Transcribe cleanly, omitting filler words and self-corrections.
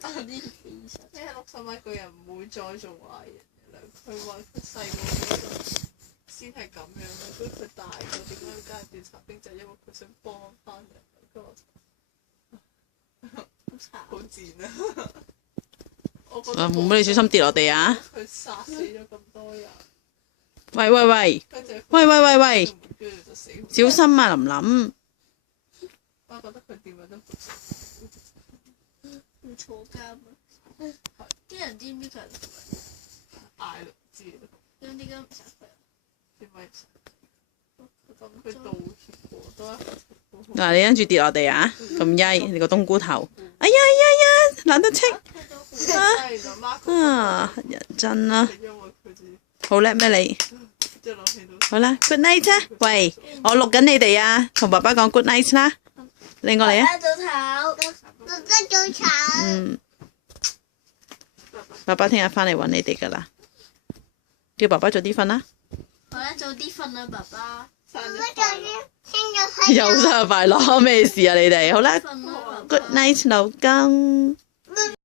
60米個人唔會再做壞人嘅啦。佢話佢細個嗰陣先係咁樣嘅，所以佢大個點解要加入調查兵就係因為佢想幫翻人。跟住我就好賤啊！我覺得妹妹你小心跌落地啊！佢殺死咗咁多人。喂喂喂！喂喂喂喂！小心啊，琳琳！我覺得佢點樣都要坐監啊！啲人知唔知佢係嗌都知啦。咁點解唔殺佢啊？點解唔殺？佢道歉喎，都係。嗱，你跟住跌落地啊！咁曳，你個冬菇頭！哎呀哎呀，懶得清啊！乞人憎啦！好叻咩你？好啦 ，good night 啊！喂，我錄緊你哋啊，同爸爸講 good night 啦。拎過嚟啊！早唞。嗯。爸爸聽日翻嚟揾你哋噶啦，叫爸爸早啲瞓啦。好啦，早啲瞓啦，爸爸。又生日快樂，咩事啊你哋？好啦瞓啦，爸爸。 ，good night 老公。